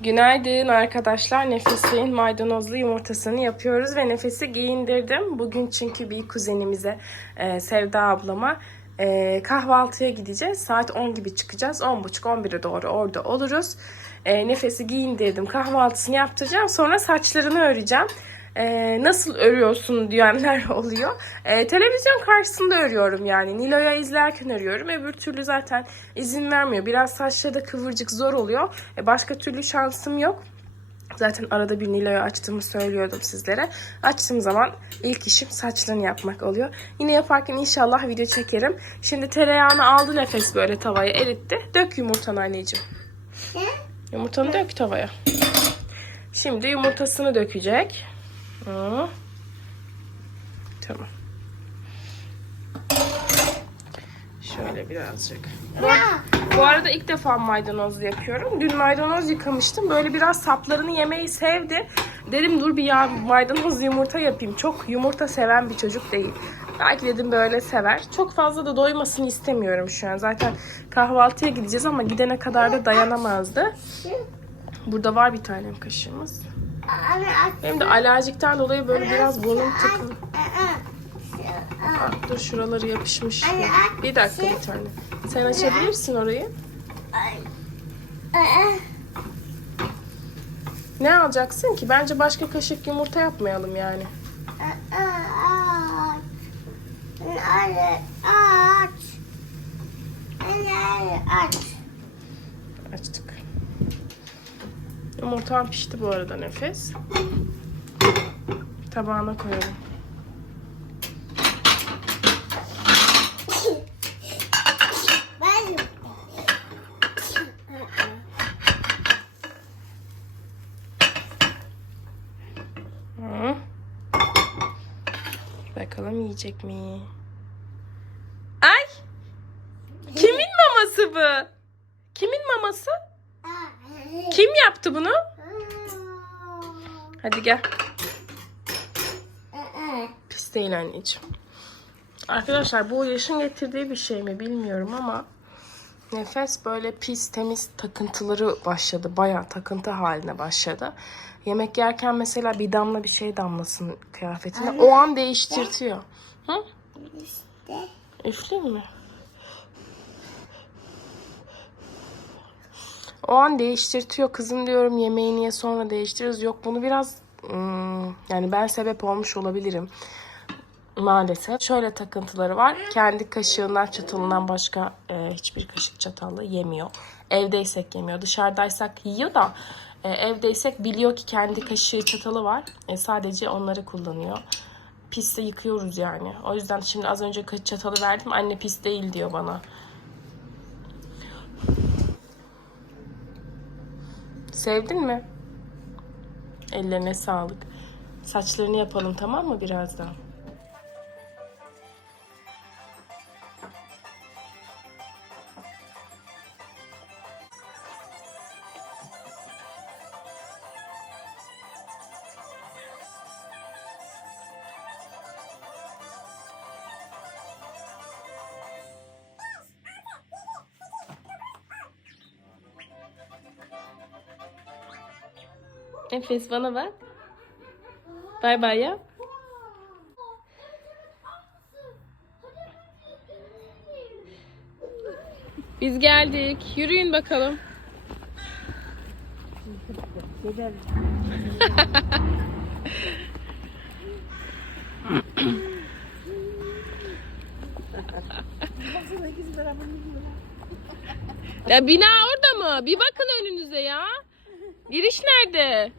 Günaydın arkadaşlar. Nefes'in maydanozlu yumurtasını yapıyoruz ve Nefes'i giyindirdim. Bugün çünkü bir kuzenimize, e, Sevda ablama e, kahvaltıya gideceğiz. Saat 10 gibi çıkacağız. 10.30-11'e doğru orada oluruz. E, Nefes'i giyindirdim. Kahvaltısını yaptıracağım. Sonra saçlarını öreceğim. E, nasıl örüyorsun diyenler oluyor. E, televizyon karşısında örüyorum yani. Nilo'ya izlerken örüyorum. Öbür türlü zaten izin vermiyor. Biraz saçları da kıvırcık zor oluyor. E, başka türlü şansım yok. Zaten arada bir Nilo'yu açtığımı söylüyordum sizlere. Açtığım zaman ilk işim saçlarını yapmak oluyor. Yine yaparken inşallah video çekerim. Şimdi tereyağını aldı nefes böyle tavaya eritti. Dök yumurtanı anneciğim. Yumurtanı dök tavaya. Şimdi yumurtasını dökecek. Tamam. Şöyle birazcık. Bu, bu arada ilk defa maydanoz yapıyorum. Dün maydanoz yıkamıştım. Böyle biraz saplarını yemeyi sevdi. Dedim dur bir ya maydanoz yumurta yapayım. Çok yumurta seven bir çocuk değil. Belki dedim böyle sever. Çok fazla da doymasını istemiyorum şu an. Zaten kahvaltıya gideceğiz ama gidene kadar da dayanamazdı. Burada var bir tanem kaşığımız. Benim de alerjikten dolayı böyle biraz burnum tıklı. Ah, dur şuraları yapışmış. Bir dakika bir tane. Sen açabilirsin orayı. Ne alacaksın ki? Bence başka kaşık yumurta yapmayalım yani. Açtık. Yumurtam pişti bu arada nefes. Tabağına koyalım. Bakalım yiyecek mi? Ay! Kimin maması bu? Kimin maması? Kim yaptı bunu? Hadi gel. Pis değil anneciğim. Arkadaşlar bu yaşın getirdiği bir şey mi bilmiyorum ama nefes böyle pis temiz takıntıları başladı. Bayağı takıntı haline başladı. Yemek yerken mesela bir damla bir şey damlasın kıyafetine. O an değiştirtiyor. Hı? Üfleyeyim mi? O an değiştirtiyor. Kızım diyorum yemeği niye sonra değiştiririz? Yok bunu biraz hmm, yani ben sebep olmuş olabilirim. Maalesef. Şöyle takıntıları var. Kendi kaşığından çatalından başka e, hiçbir kaşık çatalla yemiyor. Evdeysek yemiyor. Dışarıdaysak yiyor da e, evdeysek biliyor ki kendi kaşığı çatalı var. E, sadece onları kullanıyor. Piste yıkıyoruz yani. O yüzden şimdi az önce çatalı verdim. Anne pis değil diyor bana. Sevdin mi? Ellerine sağlık. Saçlarını yapalım tamam mı birazdan? Nefes bana bak. Bay bay yap. Biz geldik. Yürüyün bakalım. ya bina orada mı? Bir bakın önünüze ya. Giriş nerede?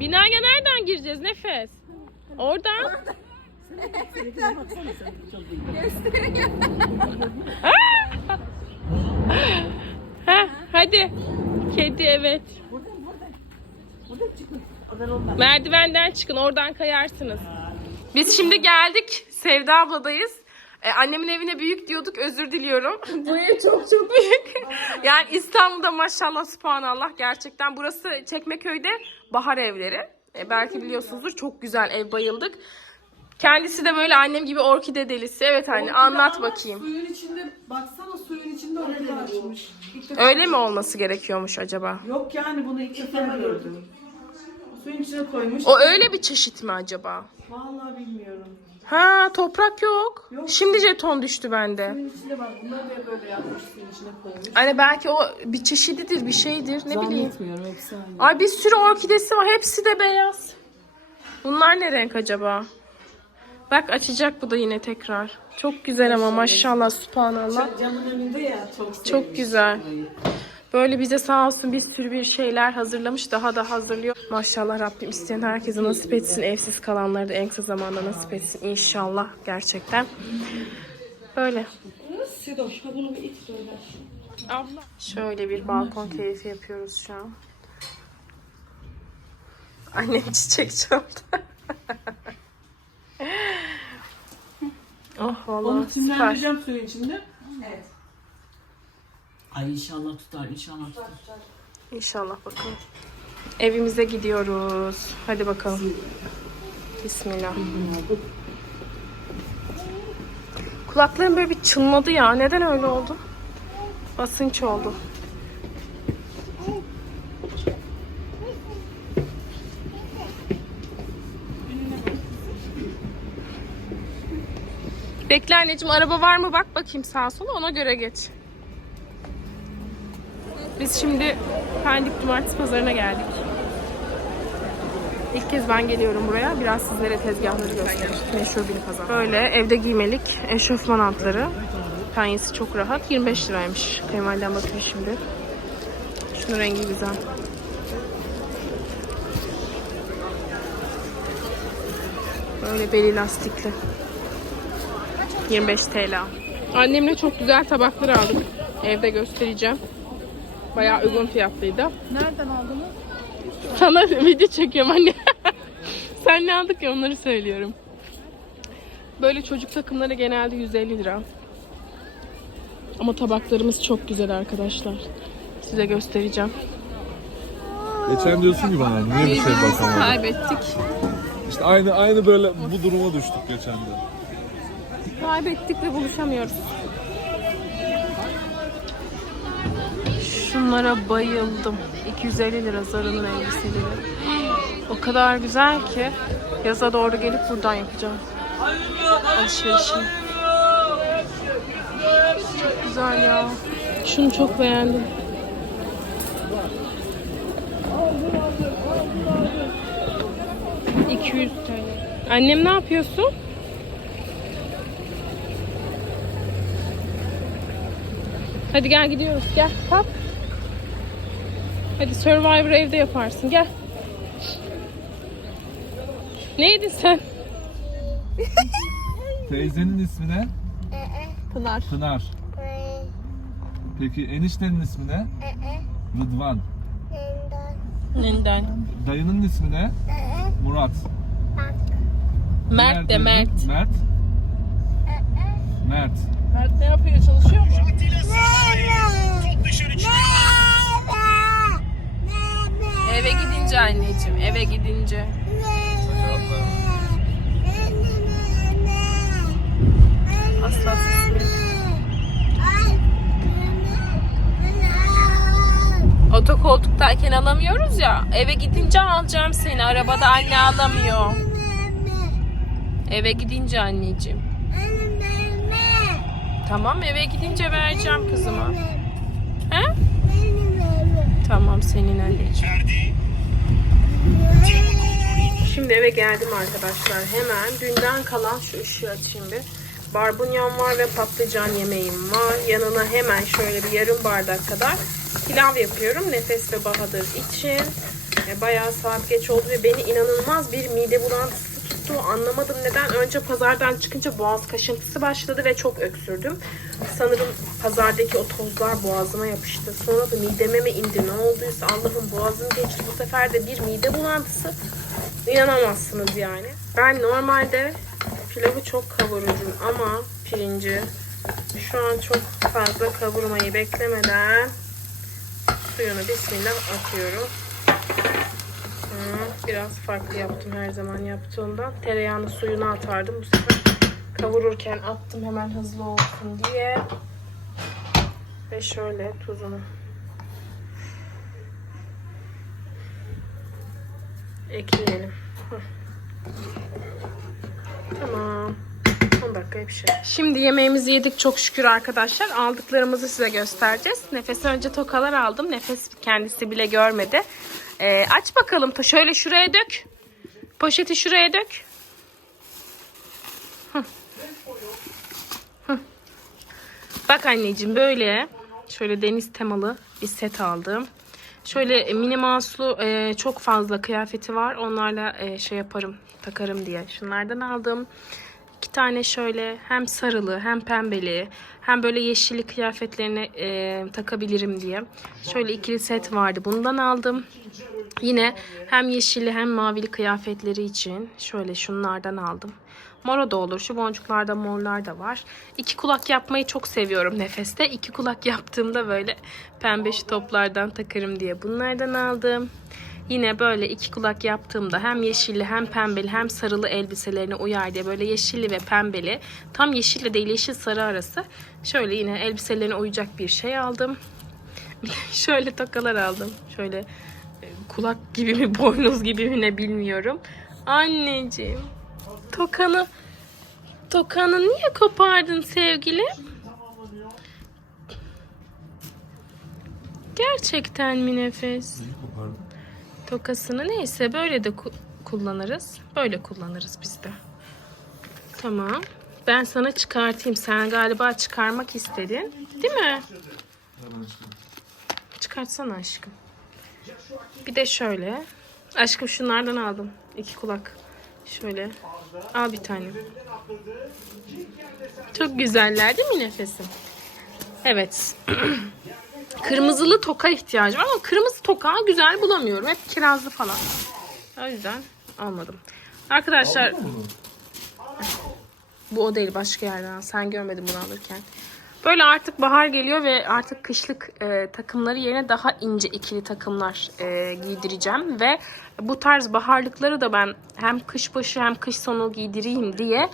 Binaya nereden gireceğiz Nefes? Oradan. Ha? ha, hadi. Kedi evet. Merdivenden çıkın oradan kayarsınız. Biz şimdi geldik. Sevda abladayız. Ee, annemin evine büyük diyorduk özür diliyorum. Bu ev çok çok büyük. yani İstanbul'da maşallah subhanallah gerçekten. Burası Çekmeköy'de bahar evleri. Ee, belki biliyorsunuzdur çok güzel ev bayıldık. Kendisi de böyle annem gibi orkide delisi. Evet anne anlat Ama bakayım. Suyun içinde baksana suyun içinde orada açmış. Öyle mi olması gerekiyormuş acaba? Yok yani bunu ilk defa gördüm. Suyun içine koymuş. O öyle bir çeşit mi acaba? Vallahi bilmiyorum. Ha toprak yok. Yok. Şimdi jeton düştü bende. Suyun içinde bak bunlar da böyle yapmış suyun içine koymuş. Anne belki o bir çeşididir, bir şeydir. Ne bileyim. Zannetmiyorum hepsi aynı. Ay bir sürü orkidesi var. Hepsi de beyaz. Bunlar ne renk acaba? Bak açacak bu da yine tekrar. Çok güzel ama maşallah subhanallah. Camın önünde ya çok Çok güzel. Böyle bize sağ olsun bir sürü bir şeyler hazırlamış. Daha da hazırlıyor. Maşallah Rabbim isteyen herkese nasip etsin. Evsiz kalanları da en kısa zamanda nasip etsin. İnşallah gerçekten. Böyle. Abla. Şöyle bir balkon keyfi yapıyoruz şu an. Annem çiçek çaldı. oh Onu vallahi süper. simlendireceğim suyun içinde. Ay inşallah tutar, inşallah tutar. İnşallah bakalım. Evimize gidiyoruz. Hadi bakalım. Bismillah. Kulaklarım böyle bir çınladı ya. Neden öyle oldu? Basınç oldu. Bekle anneciğim araba var mı bak bakayım sağa sola ona göre geç. Biz şimdi Pendik Cumartesi Pazarı'na geldik. İlk kez ben geliyorum buraya. Biraz sizlere tezgahları göstereyim. Meşhur bir pazar. Böyle evde giymelik eşofman altları. Penyesi çok rahat. 25 liraymış. Kayınvaliden bakıyor şimdi. Şunun rengi güzel. Böyle beli lastikli. 25 TL. Annemle çok güzel tabaklar aldık. Evde göstereceğim. Bayağı uygun fiyatlıydı. Nereden aldınız? Sana video çekiyorum anne. Sen ne aldık ya onları söylüyorum. Böyle çocuk takımları genelde 150 lira. Ama tabaklarımız çok güzel arkadaşlar. Size göstereceğim. Geçen diyorsun ki bana niye bir şey bakamadın? Kaybettik. İşte aynı aynı böyle bu duruma düştük geçen de. Kaybettik ve buluşamıyoruz. Şunlara bayıldım. 250 lira Zara'nın elbiseleri. O kadar güzel ki yaza doğru gelip buradan yapacağım. Alışverişimi. Çok güzel ya. Şunu çok beğendim. ...200 TL. Annem ne yapıyorsun? Hadi gel gidiyoruz. Gel. Kalk. Hadi Survivor evde yaparsın. Gel. Neydi sen? Teyzenin ismi ne? Pınar. Pınar. Peki eniştenin ismi ne? Rıdvan. Neden? Dayının ismi ne? Murat. Mert de Diğer dayının- Mert. Mert. Mert. Mert ne yapıyor çalışıyor mu? Eve gidince anneciğim. Eve gidince. Asla. Otokoltuktayken alamıyoruz ya. Eve gidince alacağım seni. Arabada anne alamıyor. Eve gidince anneciğim. Tamam eve gidince vereceğim kızıma. He? Tamam senin anneciğim. Şimdi eve geldim arkadaşlar. Hemen dünden kalan şu ışığı açayım bir. Barbunyam var ve patlıcan yemeğim var. Yanına hemen şöyle bir yarım bardak kadar pilav yapıyorum. Nefes ve Bahadır için. E, bayağı saat geç oldu ve beni inanılmaz bir mide bulantısı tuttu. Anlamadım neden. Önce pazardan çıkınca boğaz kaşıntısı başladı ve çok öksürdüm. Sanırım pazardaki o tozlar boğazıma yapıştı. Sonra da mideme mi indi ne olduysa Allah'ım boğazım geçti. Bu sefer de bir mide bulantısı. İnanamazsınız yani. Ben normalde pilavı çok kavururum ama pirinci şu an çok fazla kavurmayı beklemeden suyunu bismillah atıyorum. Biraz farklı yaptım her zaman yaptığımdan. Tereyağını suyunu atardım. Bu sefer kavururken attım hemen hızlı olsun diye. Ve şöyle tuzunu. Ekleyelim. Tamam. 10 dakikaya pişer. Şimdi yemeğimizi yedik çok şükür arkadaşlar. Aldıklarımızı size göstereceğiz. Nefes önce tokalar aldım. Nefes kendisi bile görmedi. Ee, aç bakalım. Şöyle şuraya dök. Poşeti şuraya dök. Bak anneciğim böyle. Şöyle deniz temalı bir set aldım. Şöyle mini mouse'lu e, çok fazla kıyafeti var. Onlarla e, şey yaparım, takarım diye. Şunlardan aldım. İki tane şöyle hem sarılı hem pembeli hem böyle yeşilli kıyafetlerine e, takabilirim diye. Şöyle ikili set vardı. Bundan aldım. Yine hem yeşilli hem mavili kıyafetleri için şöyle şunlardan aldım. Moro da olur. Şu boncuklarda morlar da var. İki kulak yapmayı çok seviyorum nefeste. İki kulak yaptığımda böyle pembe toplardan takarım diye bunlardan aldım. Yine böyle iki kulak yaptığımda hem yeşilli hem pembeli hem sarılı elbiselerine uyar diye böyle yeşilli ve pembeli tam yeşille değil yeşil sarı arası şöyle yine elbiselerine uyacak bir şey aldım. Şöyle tokalar aldım. Şöyle e, kulak gibi mi boynuz gibi mi ne bilmiyorum. Anneciğim tokanı tokanı niye kopardın sevgilim? Gerçekten mi nefes? İyi kopardım. Tokasını neyse böyle de ku- kullanırız. Böyle kullanırız biz de. Tamam. Ben sana çıkartayım. Sen galiba çıkarmak istedin. Değil mi? Çıkartsana aşkım. Bir de şöyle. Aşkım şunlardan aldım. İki kulak. Şöyle. Al bir tane. Çok güzeller değil mi nefesim? Evet. Kırmızılı toka ihtiyacım var ama kırmızı toka güzel bulamıyorum. Hep kirazlı falan. O yüzden almadım. Arkadaşlar bu o değil başka yerden. Sen görmedin bunu alırken. Böyle artık bahar geliyor ve artık kışlık e, takımları yerine daha ince ikili takımlar e, giydireceğim. Ve bu tarz baharlıkları da ben hem kış başı hem kış sonu giydireyim diye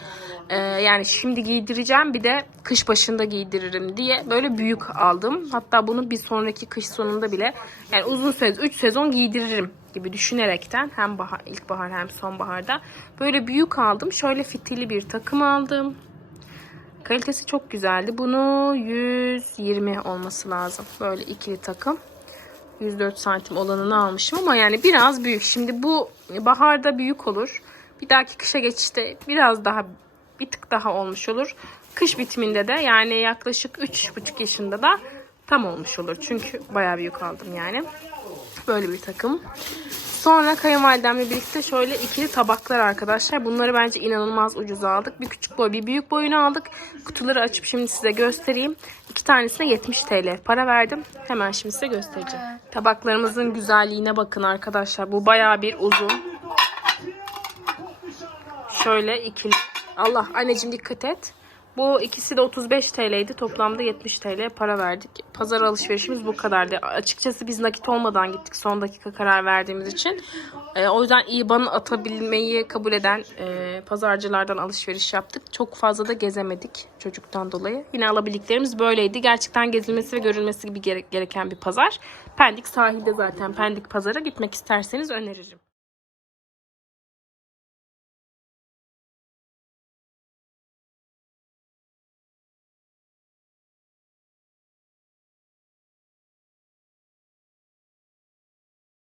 e, yani şimdi giydireceğim bir de kış başında giydiririm diye böyle büyük aldım. Hatta bunu bir sonraki kış sonunda bile yani uzun süre 3 sezon giydiririm gibi düşünerekten hem bahar, ilkbahar hem sonbaharda böyle büyük aldım. Şöyle fitili bir takım aldım. Kalitesi çok güzeldi. Bunu 120 olması lazım. Böyle ikili takım. 104 santim olanını almışım ama yani biraz büyük. Şimdi bu baharda büyük olur. Bir dahaki kışa geçişte biraz daha bir tık daha olmuş olur. Kış bitiminde de yani yaklaşık 3,5 yaşında da tam olmuş olur. Çünkü bayağı büyük aldım yani. Böyle bir takım. Sonra kayınvalidemle birlikte şöyle ikili tabaklar arkadaşlar. Bunları bence inanılmaz ucuz aldık. Bir küçük boy bir büyük boyunu aldık. Kutuları açıp şimdi size göstereyim. İki tanesine 70 TL para verdim. Hemen şimdi size göstereceğim. Tabaklarımızın güzelliğine bakın arkadaşlar. Bu bayağı bir uzun. Şöyle ikili. Allah anneciğim dikkat et. Bu ikisi de 35 TL'ydi. Toplamda 70 TL para verdik. Pazar alışverişimiz bu kadardı. Açıkçası biz nakit olmadan gittik son dakika karar verdiğimiz için. Ee, o yüzden IBAN atabilmeyi kabul eden e, pazarcılardan alışveriş yaptık. Çok fazla da gezemedik çocuktan dolayı. Yine alabildiklerimiz böyleydi. Gerçekten gezilmesi ve görülmesi gibi gere- gereken bir pazar. Pendik sahilde zaten. Pendik pazara gitmek isterseniz öneririm.